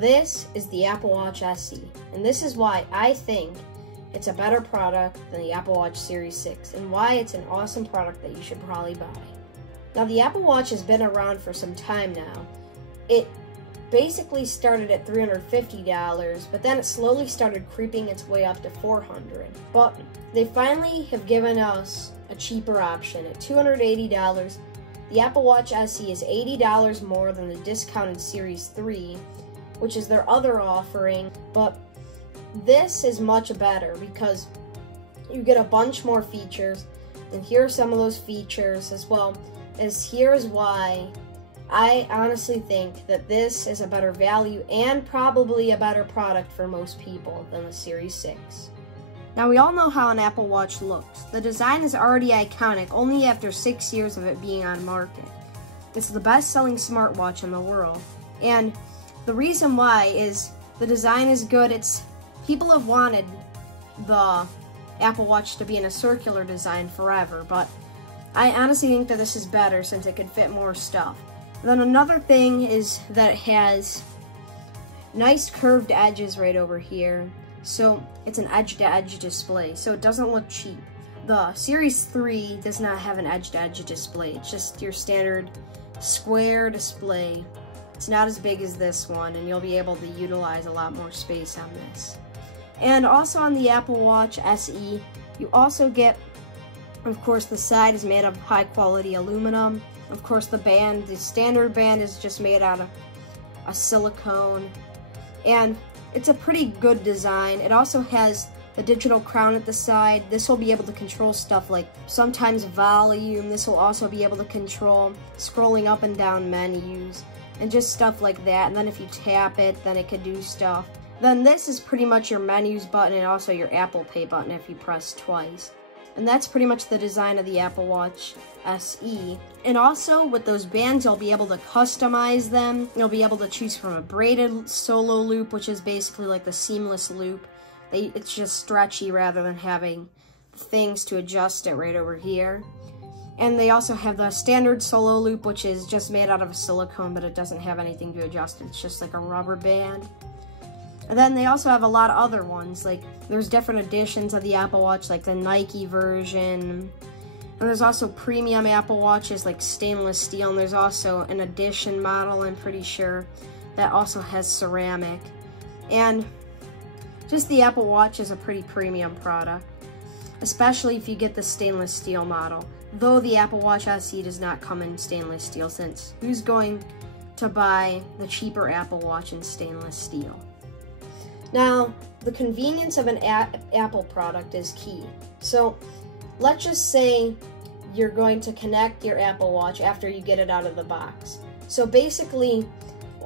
this is the Apple Watch SE, and this is why I think it's a better product than the Apple Watch Series 6, and why it's an awesome product that you should probably buy. Now, the Apple Watch has been around for some time now. It basically started at $350, but then it slowly started creeping its way up to $400. But they finally have given us a cheaper option at $280. The Apple Watch SE is $80 more than the discounted Series 3, which is their other offering, but this is much better because you get a bunch more features, and here are some of those features, as well as here's why I honestly think that this is a better value and probably a better product for most people than the Series 6. Now, we all know how an Apple Watch looks. The design is already iconic only after 6 years of it being on market. It's the best-selling smartwatch in the world, and the reason why is the design is good. People have wanted the Apple Watch to be in a circular design forever, but I honestly think that this is better since it could fit more stuff. Then another thing is that it has nice curved edges right over here. So it's an edge-to-edge display, so it doesn't look cheap. The Series 3 does not have an edge-to-edge display. It's just your standard square display. It's not as big as this one, and you'll be able to utilize a lot more space on this. And also on the Apple Watch SE, you also get, of course, the side is made of high-quality aluminum. Of course, the standard band is just made out of a silicone, and it's a pretty good design. It also has the digital crown at the side. This will be able to control stuff like sometimes volume. This will also be able to control scrolling up and down menus and just stuff like that. And then if you tap it, then it could do stuff. Then this is pretty much your menus button and also your Apple Pay button if you press twice. And that's pretty much the design of the Apple Watch SE. And also, with those bands, you'll be able to customize them. You'll be able to choose from a braided solo loop, which is basically like the seamless loop. It's just stretchy rather than having things to adjust it right over here. And they also have the standard solo loop, which is just made out of a silicone, but it doesn't have anything to adjust. It's just like a rubber band. And then they also have a lot of other ones, like there's different editions of the Apple Watch, like the Nike version. And there's also premium Apple Watches, like stainless steel, and there's also an edition model, I'm pretty sure, that also has ceramic. And just the Apple Watch is a pretty premium product, especially if you get the stainless steel model. Though the Apple Watch SE does not come in stainless steel, since who's going to buy the cheaper Apple Watch in stainless steel? Now, the convenience of an Apple product is key. So, let's just say you're going to connect your Apple Watch after you get it out of the box. So basically,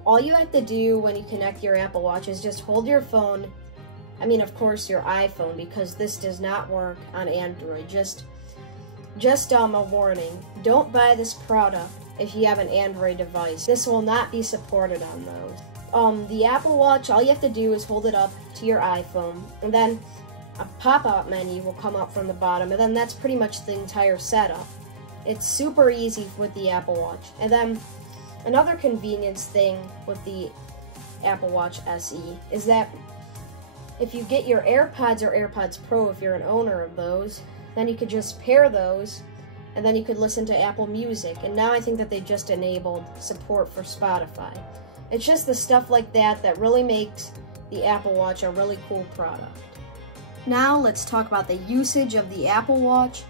all you have to do when you connect your Apple Watch is just hold your phone, of course your iPhone, because this does not work on Android. Just a warning, don't buy this product if you have an Android device. This will not be supported on those. The Apple Watch, all you have to do is hold it up to your iPhone, and then a pop-up menu will come up from the bottom, and then that's pretty much the entire setup. It's super easy with the Apple Watch. And then another convenience thing with the Apple Watch SE is that if you get your AirPods or AirPods Pro, if you're an owner of those, then you could just pair those, and then you could listen to Apple Music. And now I think that they just enabled support for Spotify. It's just the stuff like that that really makes the Apple Watch a really cool product. Now let's talk about the usage of the Apple Watch,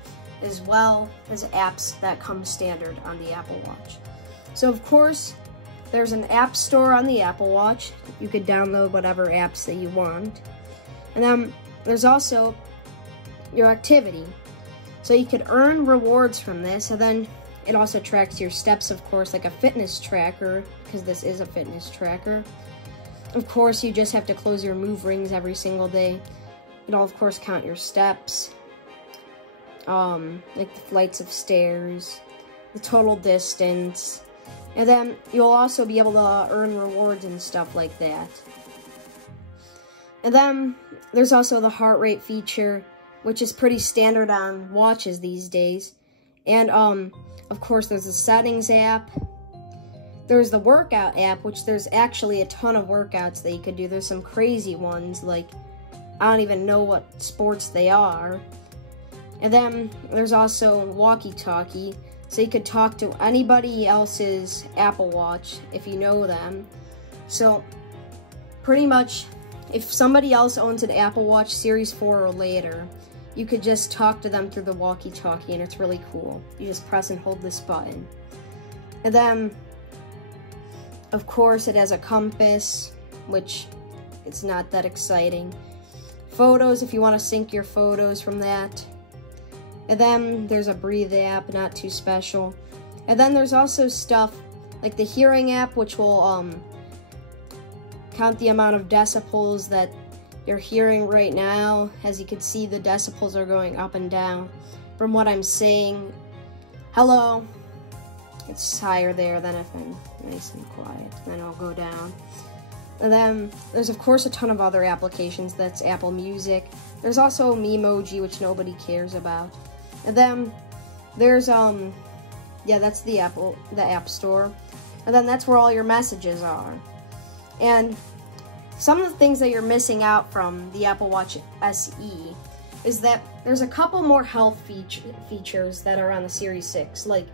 as well as apps that come standard on the Apple Watch. So of course, there's an app store on the Apple Watch. You could download whatever apps that you want. And then there's also your activity. So you could earn rewards from this, and then it also tracks your steps, of course, like a fitness tracker, because this is a fitness tracker. Of course, you just have to close your move rings every single day. It'll, of course, count your steps, like the flights of stairs, the total distance, and then you'll also be able to earn rewards and stuff like that. And then there's also the heart rate feature, which is pretty standard on watches these days. And, of course, there's the settings app. there's the workout app, which there's actually a ton of workouts that you could do. There's some crazy ones, like, I don't even know what sports they are. And then there's also walkie-talkie, so you could talk to anybody else's Apple Watch if you know them. So pretty much, if somebody else owns an Apple Watch Series 4 or later, you could just talk to them through the walkie-talkie, and it's really cool. You just press and hold this button. And then, of course, it has a compass, which it's not that exciting. Photos, if you want to sync your photos from that. And then there's a Breathe app, not too special. And then there's also stuff like the Hearing app, which will count the amount of decibels that you're hearing right now. As you can see, the decibels are going up and down from what I'm saying. Hello. It's higher there than if I'm nice and quiet. Then I'll go down. And then there's, of course, a ton of other applications. That's Apple Music. There's also Memoji, which nobody cares about. And then there's, yeah, that's the App Store. And then that's where all your messages are. And some of the things that you're missing out from the Apple Watch SE is that there's a couple more health features that are on the Series 6. Like,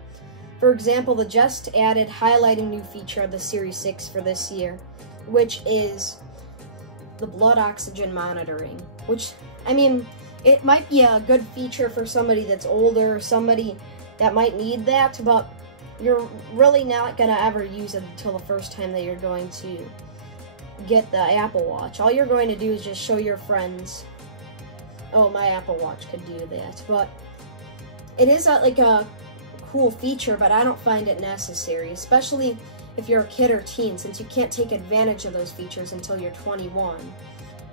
for example, the just added highlighting new feature of the Series 6 for this year, which is the blood oxygen monitoring, which, I mean, it might be a good feature for somebody that's older, somebody that might need that, but you're really not going to ever use it until the first time that you're going to get the Apple Watch. All you're going to do is just show your friends, oh, my Apple Watch could do that. But it is like a cool feature, but I don't find it necessary, especially if you're a kid or teen, since you can't take advantage of those features until you're 21.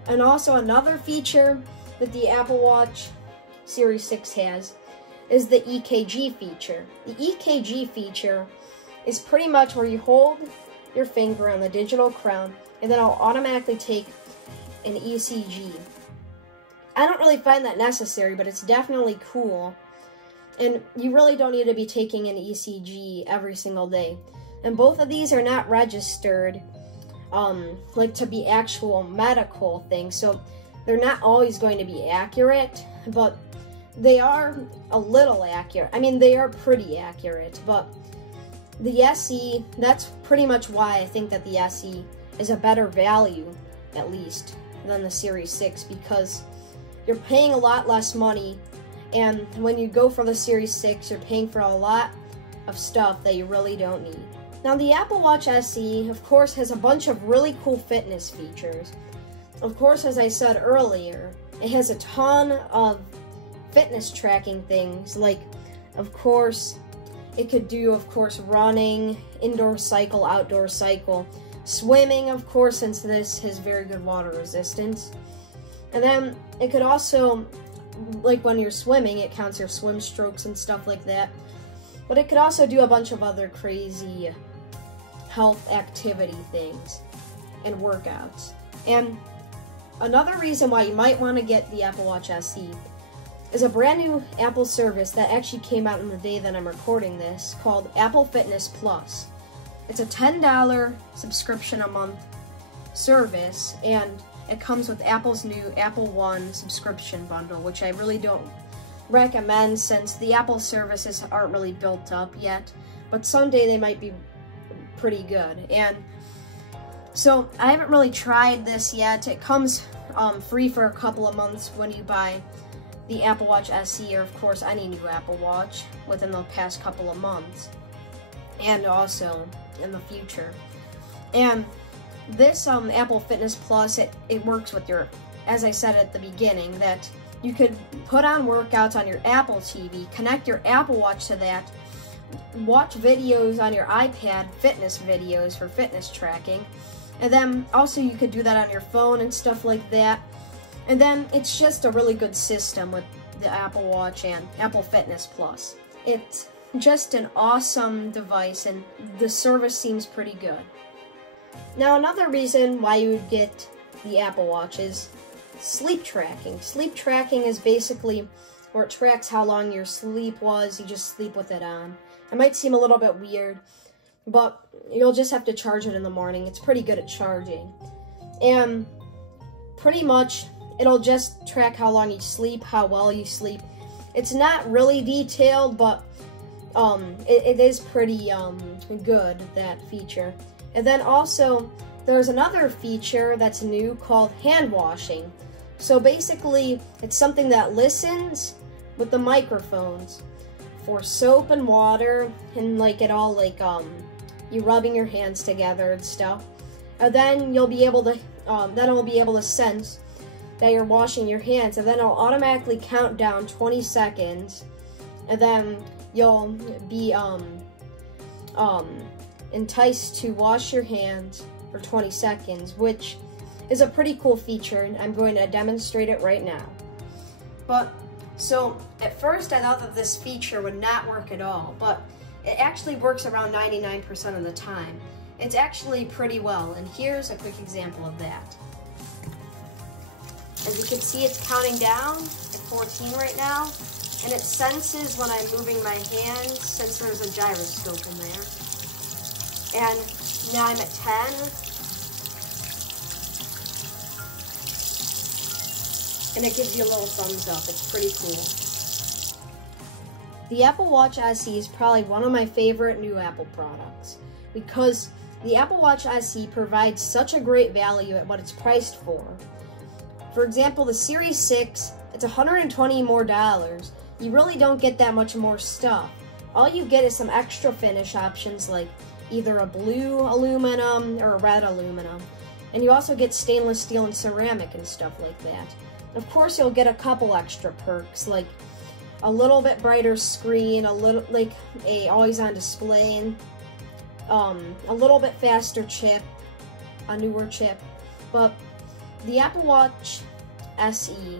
And also another feature that the Apple Watch Series 6 has is the EKG feature. The EKG feature is pretty much where you hold your finger on the digital crown, and then I'll automatically take an ECG. I don't really find that necessary, but it's definitely cool. And you really don't need to be taking an ECG every single day. And both of these are not registered, like to be actual medical things. So they're not always going to be accurate, but they are a little accurate. I mean, they are pretty accurate, but the SE, that's pretty much why I think that the SE is a better value, at least, than the Series 6, because you're paying a lot less money, and when you go for the Series 6, you're paying for a lot of stuff that you really don't need. Now, the Apple Watch SE, of course, has a bunch of really cool fitness features. Of course, as I said earlier, it has a ton of fitness tracking things, like, of course, it could do, of course, running, indoor cycle, outdoor cycle, swimming, of course, since this has very good water resistance. And then it could also, like when you're swimming, it counts your swim strokes and stuff like that. But it could also do a bunch of other crazy health activity things and workouts. And another reason why you might want to get the Apple Watch SE is a brand new Apple service that actually came out in the day that I'm recording this, called Apple Fitness Plus. It's a $10 subscription a month service, and it comes with Apple's new Apple One subscription bundle, which I really don't recommend since the Apple services aren't really built up yet, but someday they might be pretty good. And so I haven't really tried this yet. It comes free for a couple of months when you buy the Apple Watch SE, or of course any new Apple Watch within the past couple of months, and also in the future. And this Apple Fitness Plus, it works with your, as I said at the beginning, that you could put on workouts on your Apple TV, connect your Apple Watch to that, watch videos on your iPad, fitness videos for fitness tracking, and then also you could do that on your phone and stuff like that. And then it's just a really good system with the Apple Watch and Apple Fitness Plus. It's just an awesome device, and the service seems pretty good. Now, another reason why you would get the Apple Watch is sleep tracking. Sleep tracking is basically where it tracks how long your sleep was. You just sleep with it on. It might seem a little bit weird, but you'll just have to charge it in the morning. It's pretty good at charging. And pretty much, it'll just track how long you sleep, how well you sleep. It's not really detailed, but it is pretty good, that feature. And then also, there's another feature that's new called hand washing. So basically, it's something that listens with the microphones for soap and water, and like it all like you rubbing your hands together and stuff. And then you'll be able to then it'll be able to sense that you're washing your hands, and then it'll automatically count down 20 seconds, and then you'll be enticed to wash your hands for 20 seconds, which is a pretty cool feature, and I'm going to demonstrate it right now. But so at first I thought that this feature would not work at all, but it actually works around 99% of the time. It's actually pretty well, and here's a quick example of that. As you can see, it's counting down at 14 right now, and it senses when I'm moving my hands, since there's a gyroscope in there. And now I'm at 10. And it gives you a little thumbs up. It's pretty cool. The Apple Watch SE is probably one of my favorite new Apple products, because the Apple Watch SE provides such a great value at what it's priced for. For example, the Series 6, it's $120 more. You really don't get that much more stuff. All you get is some extra finish options like either a blue aluminum or a red aluminum. And you also get stainless steel and ceramic and stuff like that. Of course, you'll get a couple extra perks like a little bit brighter screen, a little like a always-on display, and a little bit faster chip, a newer chip. But the Apple Watch SE,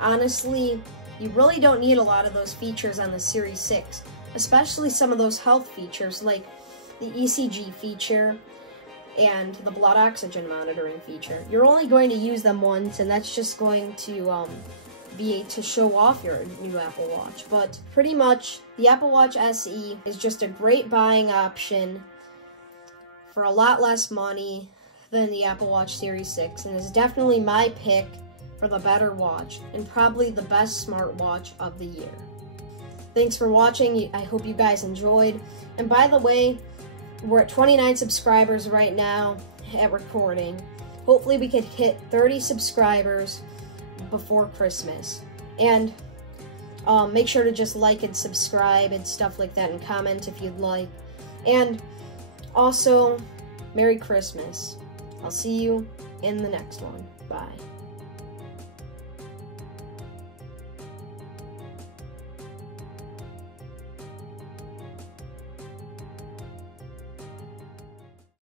honestly, you really don't need a lot of those features on the Series 6, especially some of those health features like the ECG feature and the blood oxygen monitoring feature. You're only going to use them once, and that's just going to be to show off your new Apple Watch. But pretty much, the Apple Watch SE is just a great buying option for a lot less money than the Apple Watch Series 6, and is definitely my pick for the better watch, and probably the best smartwatch of the year. Thanks for watching. I hope you guys enjoyed. And by the way, we're at 29 subscribers right now at recording. Hopefully we could hit 30 subscribers before Christmas. And make sure to just like and subscribe and stuff like that, and comment if you'd like. And also, Merry Christmas. I'll see you in the next one. Bye.